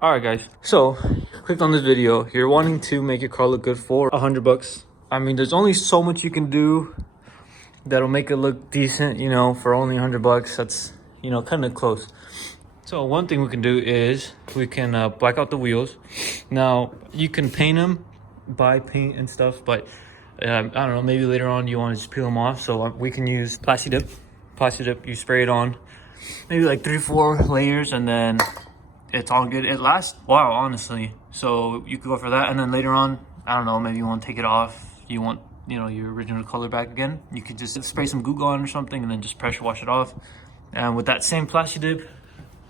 Alright guys, so clicked on this video. You're wanting to make your car look good for $100. I mean, there's only so much you can do that'll make it look decent, you know, for only $100. That's, you know, kind of close. So one thing we can do is we can black out the wheels. Now you can paint them, buy paint and stuff, but I don't know, maybe later on you want to just peel them off. So we can use Plasti dip. Plasti dip, you spray it on maybe like 3-4 layers, and then it's all good. It lasts a while, honestly. So you could go for that, and then later on, I don't know, maybe you want to take it off. You want, you know, your original color back again. You could just spray some Goo Gone on or something, and then just pressure wash it off. And with that same Plasti dip,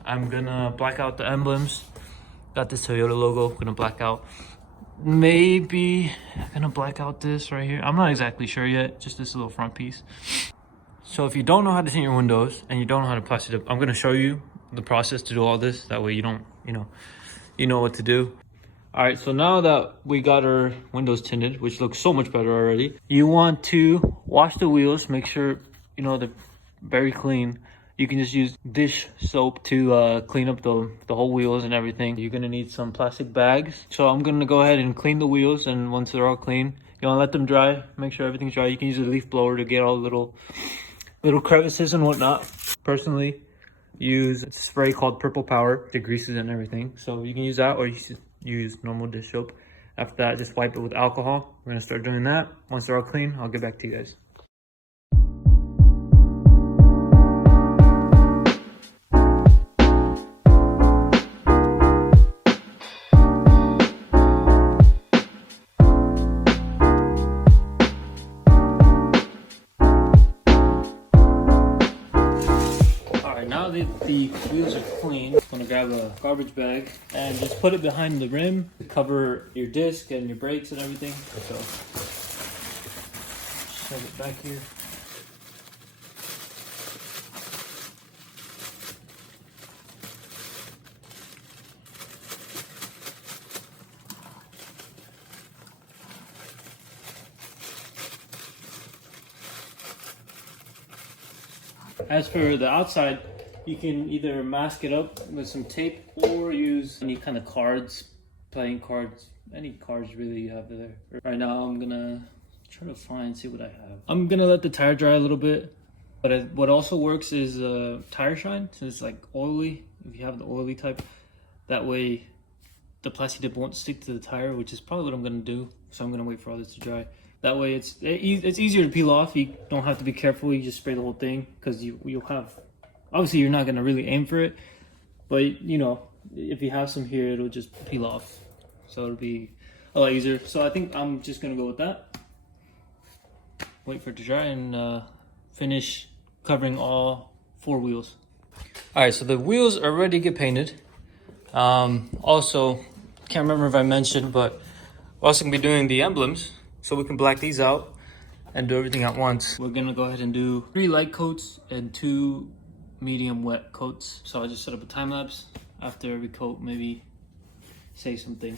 I'm gonna black out the emblems. Got this Toyota logo. Gonna black out. Maybe I'm gonna black out this right here. I'm not exactly sure yet. Just this little front piece. So if you don't know how to tint your windows and you don't know how to Plasti dip, I'm gonna show you the process to do all this. That way you don't, you know what to do. All right, so now that we got our windows tinted, which looks so much better already, you want to wash the wheels. Make sure, you know, they're very clean. You can just use dish soap to clean up the whole wheels and everything. You're gonna need some plastic bags. So I'm gonna go ahead and clean the wheels, and once they're all clean, you wanna let them dry. Make sure everything's dry. You can use a leaf blower to get all the little crevices and whatnot. Personally, use a spray called Purple Power to greases and everything. So you can use that, or you should use normal dish soap. After that, just wipe it with alcohol. We're gonna start doing that. Once they're all clean, I'll get back to you guys. Now that the wheels are clean, I'm gonna grab a garbage bag and just put it behind the rim to cover your disc and your brakes and everything. So shove it back here. As for the outside, you can either mask it up with some tape or use any kind of cards, playing cards, any cards really you have there. Right now I'm gonna try to see what I have. I'm gonna let the tire dry a little bit, but what also works is tire shine, since it's like oily. If you have the oily type, that way the Plasti dip won't stick to the tire, which is probably what I'm gonna do. So I'm gonna wait for all this to dry. That way it's easier to peel off. You don't have to be careful. You just spray the whole thing, because you'll have, obviously you're not gonna really aim for it, but you know, if you have some here, it'll just peel off. So it'll be a lot easier. So I think I'm just gonna go with that. Wait for it to dry and finish covering all 4 wheels. All right, so the wheels are ready to get painted. Also, can't remember if I mentioned, but we're also gonna be doing the emblems. So we can black these out and do everything at once. We're gonna go ahead and do 3 light coats and 2 medium wet coats. So I just set up a time lapse. After every coat, maybe say something.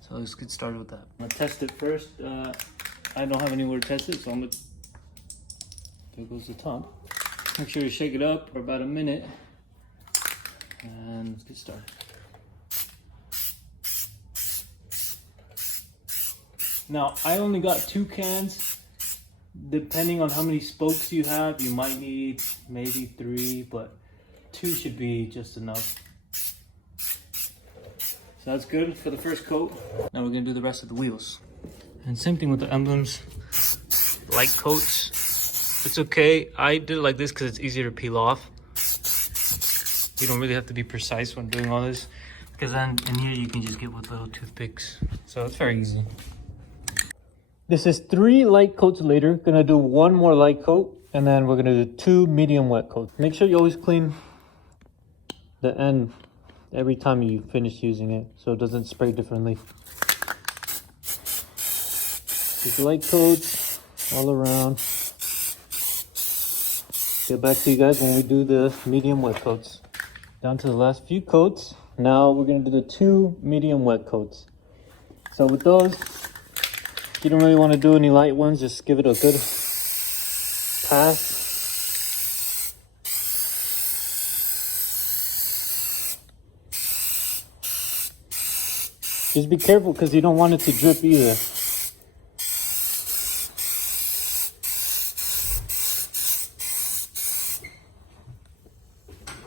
So let's get started with that. I'm gonna test it first. I don't have anywhere to test it, so I'm gonna, there goes the top. Make sure you shake it up for about a minute. And let's get started. Now, I only got 2 cans. Depending on how many spokes you have, you might need maybe 3, but 2 should be just enough. So that's good for the first coat. Now we're gonna do the rest of the wheels. And same thing with the emblems. Light coats. It's okay. I did it like this because it's easier to peel off. You don't really have to be precise when doing all this, because then in here you can just get with little toothpicks. So it's very easy. This is 3 light coats later. Gonna do 1 more light coat, and then we're gonna do 2 medium wet coats. Make sure you always clean the end every time you finish using it, so it doesn't spray differently. Just light coats all around. Get back to you guys when we do the medium wet coats. Down to the last few coats. Now we're gonna do the 2 medium wet coats. So with those, you don't really want to do any light ones, just give it a good pass. Just be careful because you don't want it to drip either.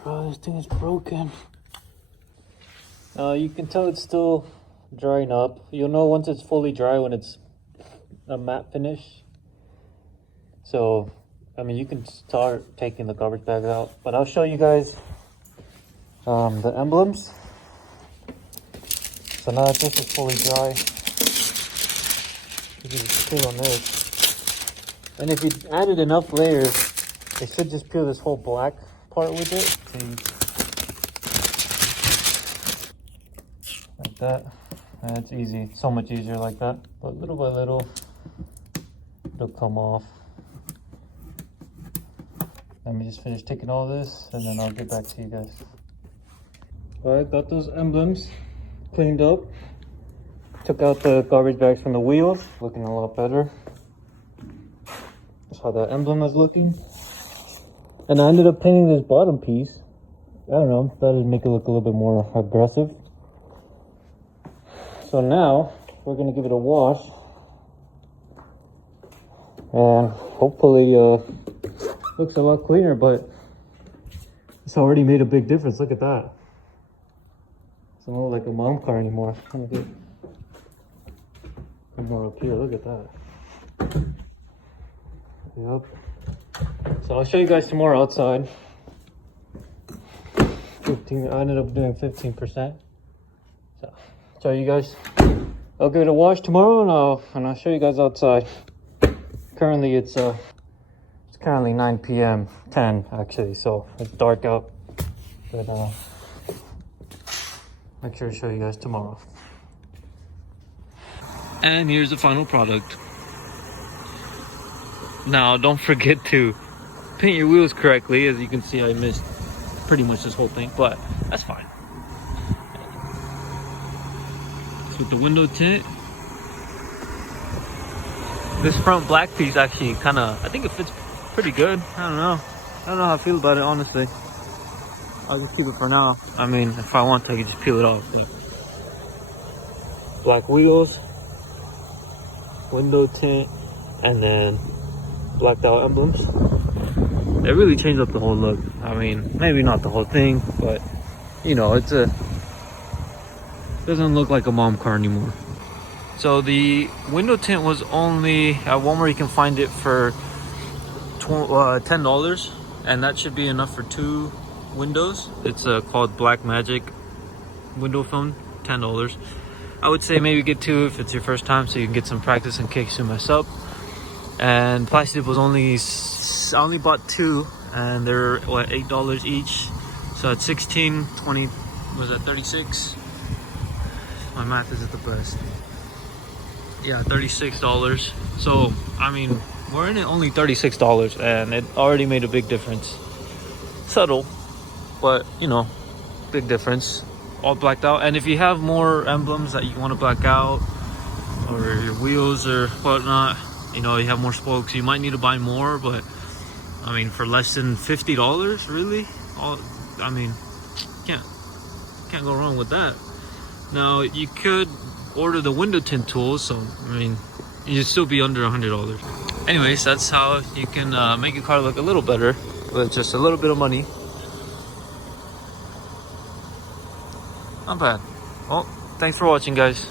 Bro, this thing is broken. You can tell it's still drying up. You'll know once it's fully dry when it's a matte finish. So, I mean, you can start taking the garbage bag out. But I'll show you guys the emblems. So now this is fully dry. You can just peel on this. And if you added enough layers, it should just peel this whole black part with it. Like that. And it's easy. So much easier like that. But little by little, it'll come off. Let me just finish taking all this and then I'll get back to you guys. Alright, got those emblems cleaned up. Took out the garbage bags from the wheels. Looking a lot better. That's how the emblem is looking. And I ended up painting this bottom piece. I don't know, thought it'd make it look a little bit more aggressive. So now we're gonna give it a wash. And hopefully looks a lot cleaner, but it's already made a big difference. Look at that. It doesn't look like a mom car anymore. Let me get one more up here. Look at that. Yep. So I'll show you guys tomorrow outside. I ended up doing 15%. So show you guys. I'll give it a wash tomorrow and I'll show you guys outside. Currently it's currently 9 p.m. 10 actually, so it's dark out. But make sure to show you guys tomorrow. And here's the final product. Now don't forget to paint your wheels correctly. As you can see, I missed pretty much this whole thing, but that's fine. So with the window tint, this front black piece actually kind of, I think it fits pretty good. I don't know how I feel about it, honestly. I'll just keep it for now. I mean, if I want to, I can just peel it off. Look. Black wheels, window tint, and then blacked out emblems. It really changed up the whole look. I mean, maybe not the whole thing, but you know, doesn't look like a mom car anymore. So the window tint was only at Walmart. You can find it for $10, and that should be enough for 2 windows. It's called Black Magic window film, $10. I would say maybe get 2 if it's your first time, so you can get some practice in case you mess up. And Plasti was I only bought 2, and they're what, $8 each. So at 16, 20, was that 36? My math isn't the best. Yeah, $36. So I mean, we're in it only $36, and it already made a big difference. Subtle, but you know, big difference. All blacked out. And if you have more emblems that you want to black out, or your wheels or whatnot, you know, you have more spokes, you might need to buy more. But I mean, for less than $50, really, I mean, can't go wrong with that. Now you could order the window tint tools, so I mean, you'd still be under $100. Anyways, that's how you can make your car look a little better with just a little bit of money. Not bad. Well, thanks for watching, guys.